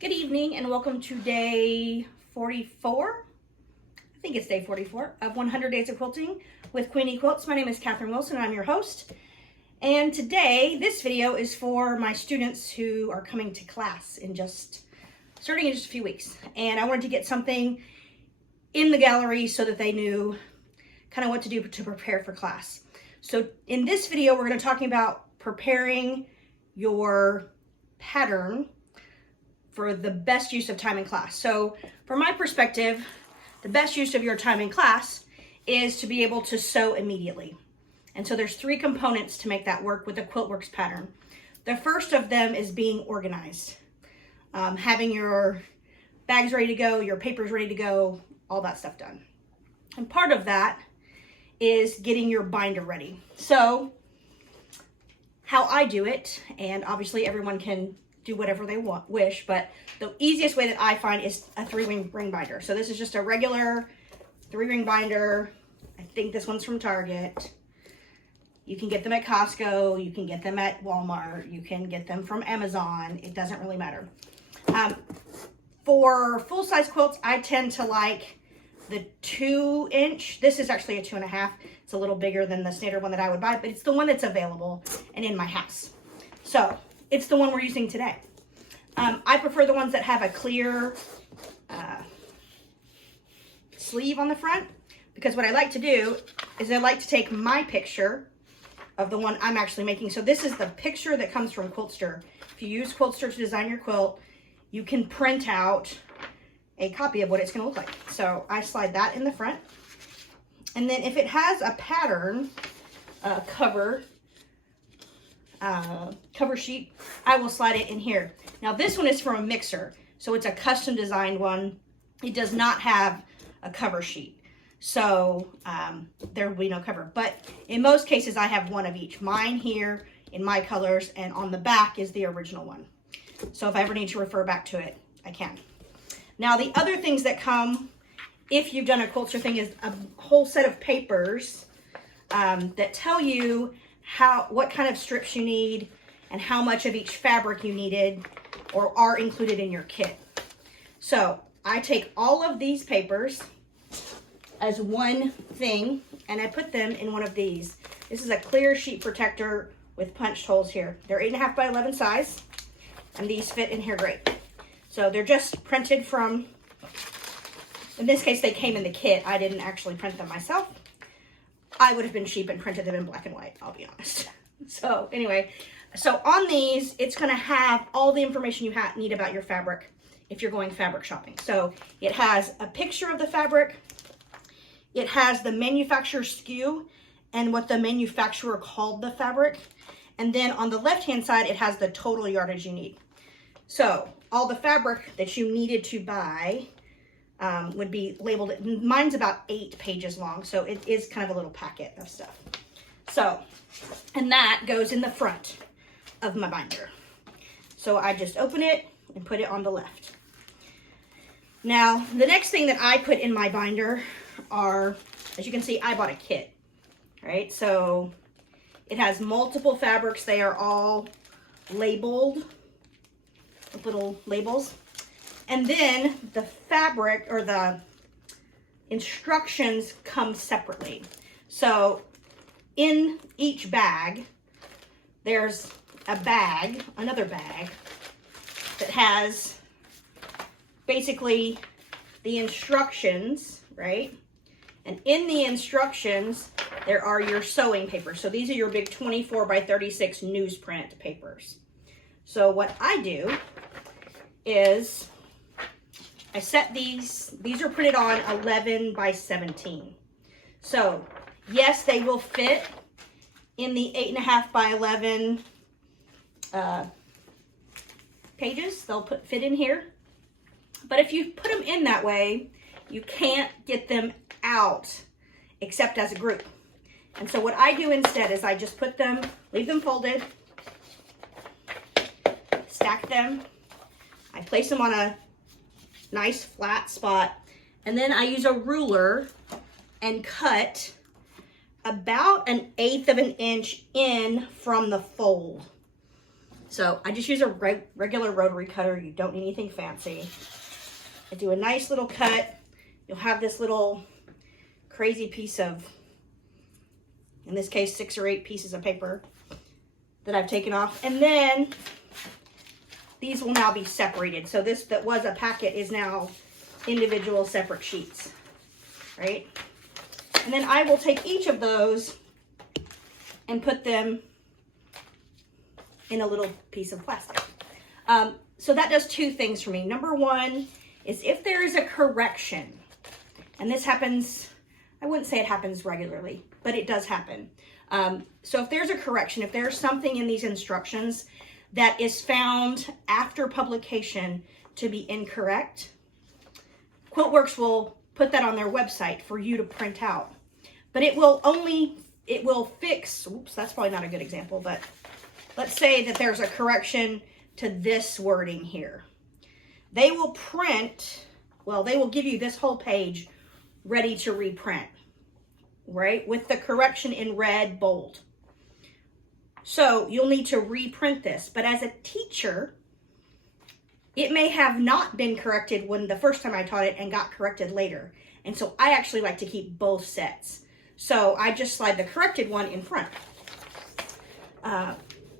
Good evening and welcome to day 44. I think it's day 44 of 100 Days of Quilting with Queenie Quilts. My name is Catherine Wilson and I'm your host. And today, this video is for my students who are coming to class starting in just a few weeks. And I wanted to get something in the gallery so that they knew kind of what to do to prepare for class. So in this video, we're going to be talking about preparing your pattern for the best use of time in class. So from my perspective, the best use of your time in class is to be able to sew immediately. And so there's three components to make that work with the Quiltworx pattern. The first of them is being organized. Having your bags ready to go, your papers ready to go, all that stuff done. And part of that is getting your binder ready. So how I do it, and obviously everyone can do whatever they wish, but the easiest way that I find is a 3-ring binder. So this is just a regular 3-ring binder. I think this one's from Target. You can get them at Costco, you can get them at Walmart, you can get them from Amazon. It doesn't really matter. For full-size quilts, I tend to like the 2-inch. This is actually a 2.5. It's a little bigger than the standard one that I would buy, but it's the one that's available and in my house. So it's the one we're using today. I prefer the ones that have a clear sleeve on the front, because what I like to do is I like to take my picture of the one I'm actually making. So this is the picture that comes from Quiltster. If you use Quiltster to design your quilt, you can print out a copy of what it's going to look like. So I slide that in the front. And then if it has a pattern cover sheet, I will slide it in here. Now this one is from a mixer, so it's a custom designed one. It does not have a cover sheet, so there will be no cover. But in most cases, I have one of each. Mine here in my colors, and on the back is the original one. So if I ever need to refer back to it, I can. Now the other things that come, if you've done a Quiltster thing, is a whole set of papers that tell you what kind of strips you need and how much of each fabric you needed or are included in your kit. So I take all of these papers as one thing and I put them in one of these. This is a clear sheet protector with punched holes here. They're 8.5 by 11 size, and these fit in here great. So they're just printed from, in this case they came in the kit. I didn't actually print them myself. I would have been cheap and printed them in black and white, I'll be honest. So anyway, so on these, it's going to have all the information you need about your fabric if you're going fabric shopping. So it has a picture of the fabric. It has the manufacturer SKU and what the manufacturer called the fabric. And then on the left-hand side, it has the total yardage you need. So all the fabric that you needed to buy would be labeled. Mine's about 8 pages long, so it is kind of a little packet of stuff. So, and that goes in the front of my binder. So I just open it and put it on the left. Now, the next thing that I put in my binder are, as you can see, I bought a kit, right? So it has multiple fabrics. They are all labeled with little labels. And then the fabric or the instructions come separately. So in each bag, there's another bag that has basically the instructions, right? And in the instructions, there are your sewing papers. So these are your big 24 by 36 newsprint papers. So what I do is I set these are printed on 11 by 17. So yes, they will fit in the 8.5 by 11 pages. They'll fit in here. But if you put them in that way, you can't get them out except as a group. And so what I do instead is I just put them, leave them folded, stack them. I place them on a nice flat spot, and then I use a ruler and cut about 1/8 of an inch in from the fold. So I just use a regular rotary cutter. You don't need anything fancy. I do a nice little cut. You'll have this little crazy piece of, in this case, 6 or 8 pieces of paper that I've taken off. And then these will now be separated. So this that was a packet is now individual separate sheets, right? And then I will take each of those and put them in a little piece of plastic. So that does 2 things for me. Number 1 is if there is a correction, and this happens, I wouldn't say it happens regularly, but it does happen. So if there's a correction, if there's something in these instructions that is found after publication to be incorrect, Quiltworx will put that on their website for you to print out. But it will fix, oops, that's probably not a good example, but let's say that there's a correction to this wording here. They will print, well, they will give you this whole page ready to reprint, right? With the correction in red bold. So you'll need to reprint this. But as a teacher, it may have not been corrected when the first time I taught it and got corrected later. And so I actually like to keep both sets. So I just slide the corrected one in front.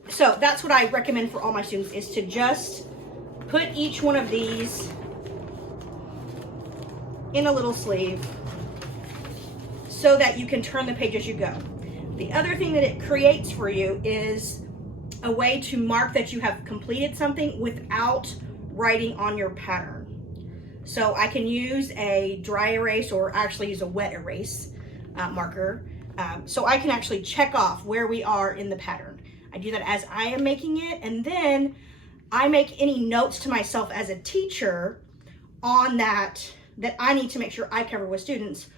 So that's what I recommend for all my students, is to just put each one of these in a little sleeve so that you can turn the page as you go. The other thing that it creates for you is a way to mark that you have completed something without writing on your pattern. So I can use a dry erase, or actually use a wet erase marker. So I can actually check off where we are in the pattern. I do that as I am making it, and then I make any notes to myself as a teacher on that I need to make sure I cover with students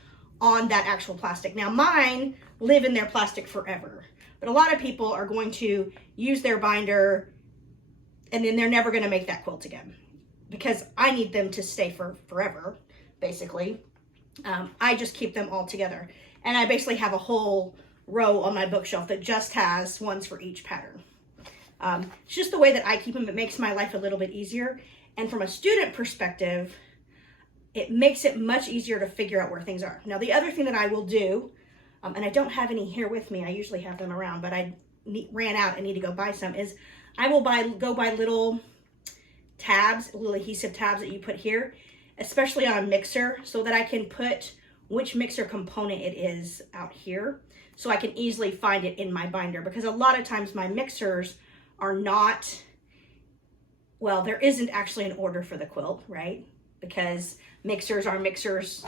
on that actual plastic. Now mine live in their plastic forever, but a lot of people are going to use their binder and then they're never going to make that quilt again, because I need them to stay for forever, basically. I just keep them all together, and I basically have a whole row on my bookshelf that just has ones for each pattern. It's just the way that I keep them. It makes my life a little bit easier, and from a student perspective, it makes it much easier to figure out where things are. Now, the other thing that I will do, and I don't have any here with me, I usually have them around, but I ran out and need to go buy some, is I will go buy little tabs, little adhesive tabs that you put here, especially on a mixer, so that I can put which mixer component it is out here, so I can easily find it in my binder. Because a lot of times my mixers are not, well, there isn't actually an order for the quilt, right? Because mixers are mixers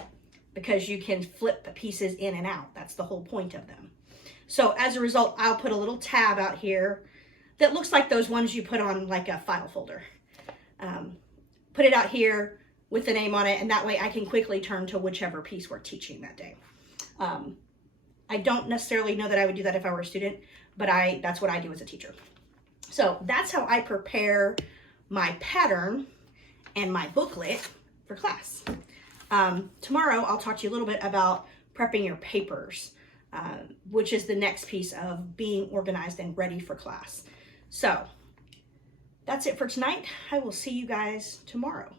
because you can flip the pieces in and out. That's the whole point of them. So as a result, I'll put a little tab out here that looks like those ones you put on like a file folder. Put it out here with the name on it, and that way I can quickly turn to whichever piece we're teaching that day. I don't necessarily know that I would do that if I were a student, but that's what I do as a teacher. So that's how I prepare my pattern and my booklet for class. Tomorrow I'll talk to you a little bit about prepping your papers, which is the next piece of being organized and ready for class. So that's it for tonight. I will see you guys tomorrow.